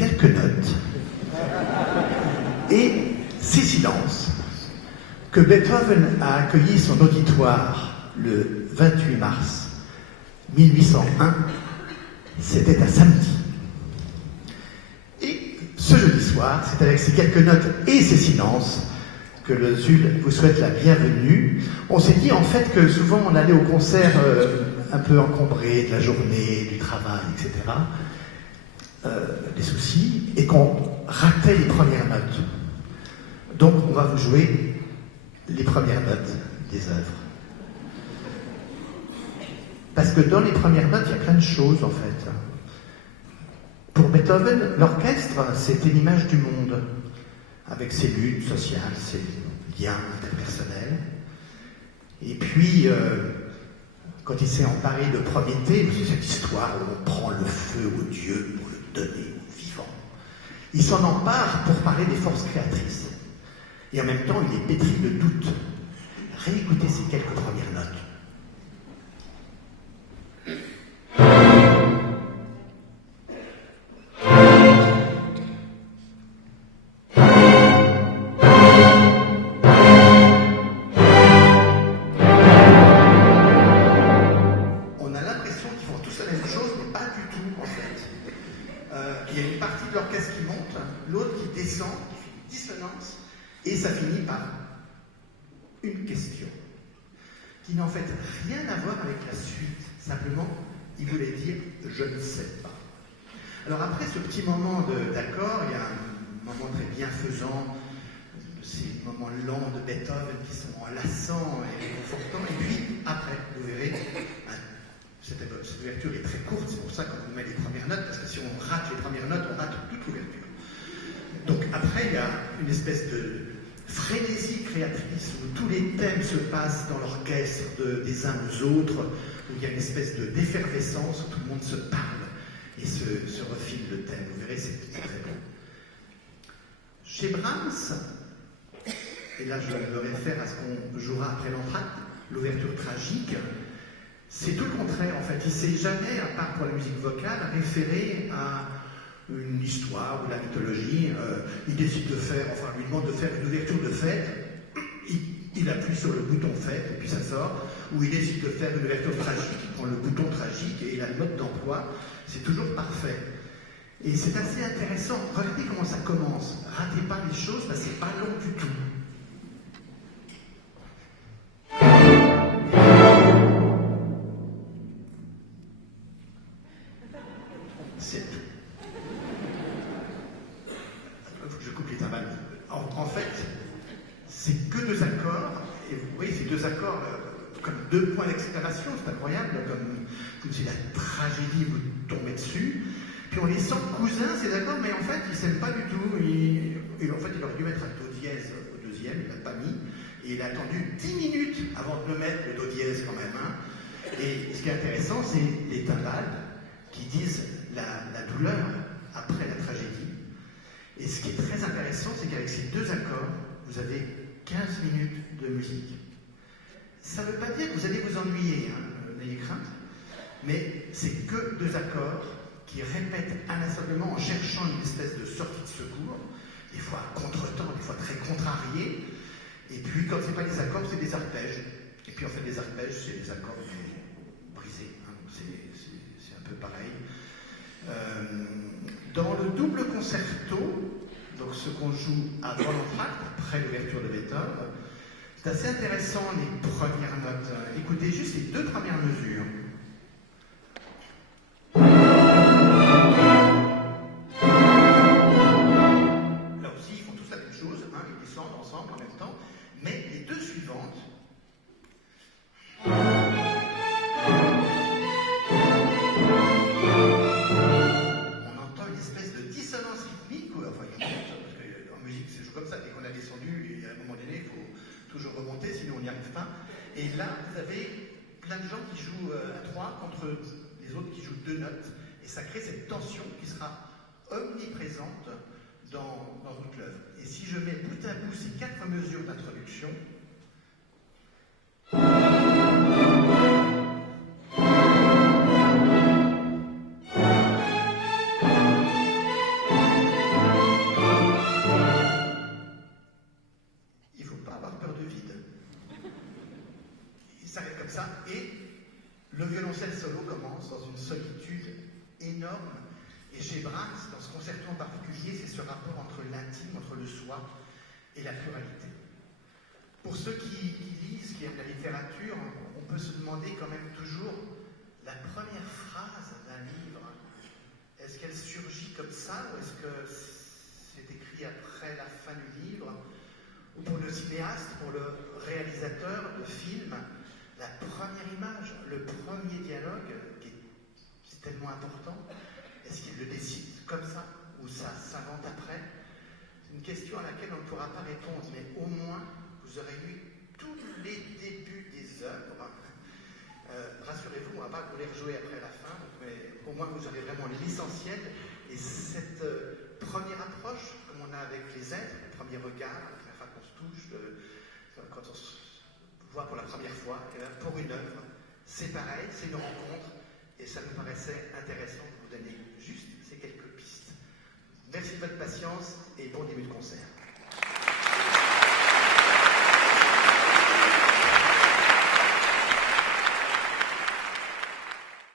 quelques notes et ces silences que Beethoven a accueilli son auditoire le 28 mars 1801, c'était un samedi. Et ce jeudi soir, c'est avec ces quelques notes et ces silences que le ZUL vous souhaite la bienvenue. On s'est dit en fait que souvent on allait au concert un peu encombré de la journée, du travail, etc., des soucis, et qu'on ratait les premières notes. Donc on va vous jouer les premières notes des œuvres. Parce que dans les premières notes, il y a plein de choses en fait. Pour Beethoven, l'orchestre, c'était l'image du monde, avec ses luttes sociales, ses liens interpersonnels. Et puis, quand il s'est emparé de Prométhée, c'est cette histoire où on prend le feu au Dieu pour le donner aux vivants. Il s'en empare pour parler des forces créatrices. Et en même temps, il est pétri de doutes. Réécoutez ces quelques premières notes. Et ça finit par une question qui n'a en fait rien à voir avec la suite. Simplement, il voulait dire « je ne sais pas ». Alors après ce petit moment d'accord, il y a un moment très bienfaisant, ces moments lents de Beethoven qui sont enlaçants et réconfortants. Et puis après, vous verrez, cette ouverture est très courte, c'est pour ça qu'on vous met les premières notes, parce que si on rate les premières notes, on rate toute l'ouverture. Donc après, il y a une espèce de frénésie créatrice où tous les thèmes se passent dans l'orchestre des uns aux autres, où il y a une espèce d'effervescence où tout le monde se parle et se refile le thème. Vous verrez, c'est très bon. Chez Brahms, et là je me réfère à ce qu'on jouera après l'entracte, l'ouverture tragique, c'est tout le contraire en fait. Il ne s'est jamais, à part pour la musique vocale, référé à une histoire ou la mythologie. Il décide de faire, enfin, lui demande de faire une ouverture de fête, il appuie sur le bouton fête et puis ça sort, ou il décide de faire une ouverture tragique, il prend le bouton tragique et la note d'emploi, c'est toujours parfait. Et c'est assez intéressant, regardez comment ça commence, ratez pas les choses, parce que c'est pas long du tout. C'est tout. Je coupe les timbales. En fait, c'est que deux accords, et vous voyez ces deux accords comme deux points d'exclamation, c'est incroyable, comme si la tragédie vous tombait dessus. Puis on les sent cousins, ces accords, mais en fait, ils ne s'aiment pas du tout. En fait, il aurait dû mettre un do dièse au deuxième, il ne l'a pas mis, et il a attendu 10 minutes avant de le mettre, le do dièse quand même. Et ce qui est intéressant, c'est les timbales qui disent la douleur après la tragédie. Et ce qui est très intéressant, c'est qu'avec ces deux accords, vous avez 15 minutes de musique. Ça ne veut pas dire que vous allez vous ennuyer, n'ayez crainte, mais c'est que deux accords qui répètent inlassablement en cherchant une espèce de sortie de secours, des fois à contre-temps, des fois très contrariés. Et puis, quand ce n'est pas des accords, c'est des arpèges. Et puis, en fait, les arpèges, c'est des accords brisés. C'est un peu pareil. Dans le double concerto, donc ce qu'on joue avant l'entracte, après l'ouverture de Beethoven, c'est assez intéressant les premières notes. Écoutez juste les deux premières mesures. Là aussi, ils font tous la même chose, ils descendent ensemble en même temps, mais les deux suivantes, toujours remonter, sinon on n'y arrive pas. Et là, vous avez plein de gens qui jouent à trois contre les autres qui jouent deux notes. Et ça crée cette tension qui sera omniprésente dans toute l'œuvre. Et si je mets bout à bout ces quatre mesures d'introduction, violoncelle solo commence dans une solitude énorme. Et chez Brahms, dans ce concerto en particulier, c'est ce rapport entre l'intime, entre le soi et la pluralité. Pour ceux qui lisent, qui aiment la littérature, on peut se demander quand même toujours la première phrase d'un livre. Est-ce qu'elle surgit comme ça ou est-ce que c'est écrit après la fin du livre? Ou pour le cinéaste, pour le réalisateur de film, la première image, le premier dialogue qui est tellement important, est-ce qu'il le décide comme ça ou ça s'invente après? C'est une question à laquelle on ne pourra pas répondre, mais au moins vous aurez lu tous les débuts des œuvres. Rassurez-vous, on ne va pas vous les rejouer après la fin, mais au moins vous aurez vraiment l'essentiel. Et cette première approche, comme on a avec les êtres, le premier regard, la première fois qu'on se touche, quand on se voit pour la première fois, pour une œuvre, c'est pareil, c'est une rencontre, et ça nous paraissait intéressant de vous donner juste ces quelques pistes. Merci de votre patience et bon début de concert.